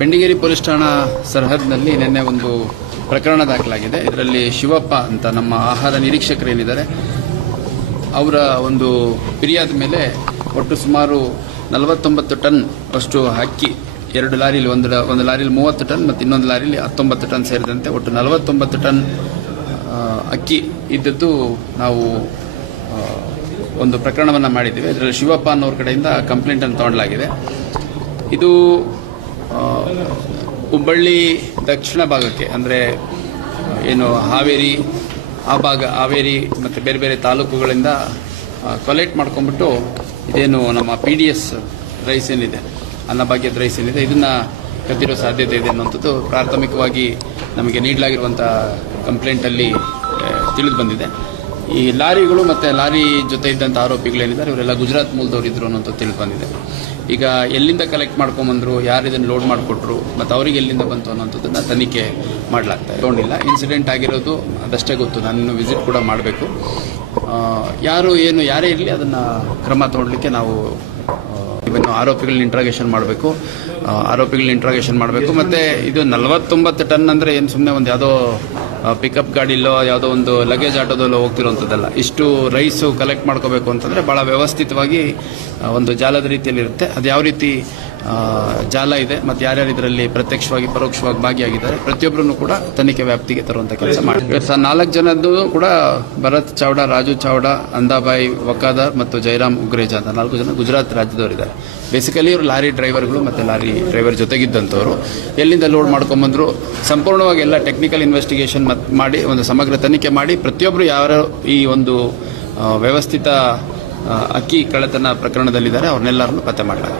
Bendigeri police ಠಾಣಾ ಸರಹದ್ನಲ್ಲಿ ನಿನ್ನೆ ಒಂದು ಪ್ರಕರಣ ದಾಖಲಾಗಿದೆ. ಇದರಲ್ಲಿ ಶಿವಪ್ಪ ಅಂತ ನಮ್ಮ ಆಹಾರ ನಿರೀಕ್ಷಕರೇನಿದ್ದಾರೆ ಅವರ ಒಂದು ಫಿರ್ಯಾದ್ ಮೇಲೆ ಒಟ್ಟು ಸುಮಾರು 49 ಟನ್ ಅಷ್ಟು ಅಕ್ಕಿ, 2 ಲಾರಿಲಿ ಒಂದು ಲಾರಿಲಿ 30 ಟನ್ ಮತ್ತು ಇನ್ನೊಂದು ಲಾರಿಲಿ 19 ಟನ್ ಸೇರಿದಂತೆ ಒಟ್ಟು 49 ಟನ್ ಅಕ್ಕಿ ಇದ್ದದ್ದು ನಾವು ಒಂದು ಪ್ರಕರಣವನ್ನು ಮಾಡಿದ್ದೀವಿ. ಇದರಲ್ಲಿ ಶಿವಪ್ಪ ಅನ್ನೋರ ಕಡೆಯಿಂದ ಕಂಪ್ಲೇಂಟನ್ನು ತಗೊಳ್ಳಲಾಗಿದೆ. ಇದು ಹುಬ್ಬಳ್ಳಿ ದಕ್ಷಿಣ ಭಾಗಕ್ಕೆ ಅಂದರೆ ಏನು ಹಾವೇರಿ ಆ ಭಾಗ, ಹಾವೇರಿ ಮತ್ತು ಬೇರೆ ಬೇರೆ ತಾಲೂಕುಗಳಿಂದ ಕಲೆಕ್ಟ್ ಮಾಡ್ಕೊಂಡ್ಬಿಟ್ಟು ಇದೇನು ನಮ್ಮ PDS ರೈಸ್ ಏನಿದೆ, ಅನ್ನಭಾಗ್ಯದ ರೈಸ್ ಏನಿದೆ, ಇದನ್ನು ಕದ್ದಿರೋ ಸಾಧ್ಯತೆ ಇದೆ ಅನ್ನೋಂಥದ್ದು ಪ್ರಾಥಮಿಕವಾಗಿ ನಮಗೆ ನೀಡಲಾಗಿರುವಂಥ ಕಂಪ್ಲೇಂಟಲ್ಲಿ ತಿಳಿದು ಬಂದಿದೆ. ಈ ಲಾರಿಗಳು ಮತ್ತು ಲಾರಿ ಜೊತೆ ಇದ್ದಂಥ ಆರೋಪಿಗಳೇನಿದ್ದಾರೆ ಇವರೆಲ್ಲ ಗುಜರಾತ್ ಮೂಲದವ್ರು ಇದ್ರು ಅನ್ನೋಂಥದ್ದು ತಿಳಿದು ಬಂದಿದೆ. ಈಗ ಎಲ್ಲಿಂದ ಕಲೆಕ್ಟ್ ಮಾಡ್ಕೊಂಬಂದರು, ಯಾರು ಇದನ್ನು ಲೋಡ್ ಮಾಡಿಕೊಟ್ರು ಮತ್ತು ಅವರಿಗೆ ಎಲ್ಲಿಂದ ಬಂತು ಅನ್ನೋಂಥದ್ದನ್ನು ತನಿಖೆ ಮಾಡಲಾಗ್ತಾ ಇದೆ. ತೊಗೊಂಡಿಲ್ಲ, ಇನ್ಸಿಡೆಂಟ್ ಆಗಿರೋದು ಅದಷ್ಟೇ ಗೊತ್ತು. ನಾನು ವಿಸಿಟ್ ಕೂಡ ಮಾಡಬೇಕು. ಯಾರೇ ಇರಲಿ ಅದನ್ನು ಕ್ರಮ ತಗೊಳ್ಳಿಕ್ಕೆ ನಾವು ಇವನ್ನು ಆರೋಪಿಗಳನ್ನ ಇಂಟ್ರಾಗೇಷನ್ ಮಾಡಬೇಕು. ಮತ್ತು ಇದು 49 ಟನ್ ಅಂದರೆ ಏನು ಸುಮ್ಮನೆ ಒಂದು ಯಾವುದೋ ಪಿಕಪ್ ಗಾಡಿಲೋ ಯಾವುದೋ ಒಂದು ಲಗೇಜ್ ಆಟೋದಲ್ಲೋ ಹೋಗ್ತಿರೋಂಥದ್ದಲ್ಲ. ಇಷ್ಟು ರೈಸು ಕಲೆಕ್ಟ್ ಮಾಡ್ಕೋಬೇಕು ಅಂತಂದರೆ ಭಾಳ ವ್ಯವಸ್ಥಿತವಾಗಿ ಒಂದು ಜಾಲದ ರೀತಿಯಲ್ಲಿರುತ್ತೆ. ಅದು ಯಾವ ರೀತಿ ಜಾಲ ಇದೆ ಮತ್ತು ಯಾರ್ಯಾರು ಇದರಲ್ಲಿ ಪ್ರತ್ಯಕ್ಷವಾಗಿ ಪರೋಕ್ಷವಾಗಿ ಭಾಗಿಯಾಗಿದ್ದಾರೆ ಪ್ರತಿಯೊಬ್ಬರನ್ನು ಕೂಡ ತನಿಖೆ ವ್ಯಾಪ್ತಿಗೆ ತರುವಂಥ ಕೆಲಸ ಮಾಡಿ. 4 ಜನದ್ದು ಕೂಡ ಭರತ್ ಚಾವ್ಡಾ, ರಾಜು ಚಾವ್ಡಾ, ಅಂದಾಬಾಯಿ ವಕಾದಾರ್ ಮತ್ತು ಜೈರಾಮ್ ಉಗ್ರೇಜಾ ಅಂತ 4 ಜನ ಗುಜರಾತ್ ರಾಜ್ಯದವರಿದ್ದಾರೆ. ಬೇಸಿಕಲಿ ಇವರು ಲಾರಿ ಡ್ರೈವರ್ಗಳು ಮತ್ತು ಲಾರಿ ಡ್ರೈವರ್ ಜೊತೆಗಿದ್ದಂಥವ್ರು. ಎಲ್ಲಿಂದ ಲೋಡ್ ಮಾಡ್ಕೊಂಬಂದರು ಸಂಪೂರ್ಣವಾಗಿ ಎಲ್ಲ ಟೆಕ್ನಿಕಲ್ ಇನ್ವೆಸ್ಟಿಗೇಷನ್ ಮಾಡಿ ಒಂದು ಸಮಗ್ರ ತನಿಖೆ ಮಾಡಿ ಪ್ರತಿಯೊಬ್ಬರು ಯಾರು ಈ ಒಂದು ವ್ಯವಸ್ಥಿತ ಅಕ್ಕಿ ಕಳ್ಳತನ ಪ್ರಕರಣದಲ್ಲಿದ್ದಾರೆ ಅವ್ರನ್ನೆಲ್ಲರನ್ನು ಪತ್ತೆ ಮಾಡಲಾಗಿದೆ.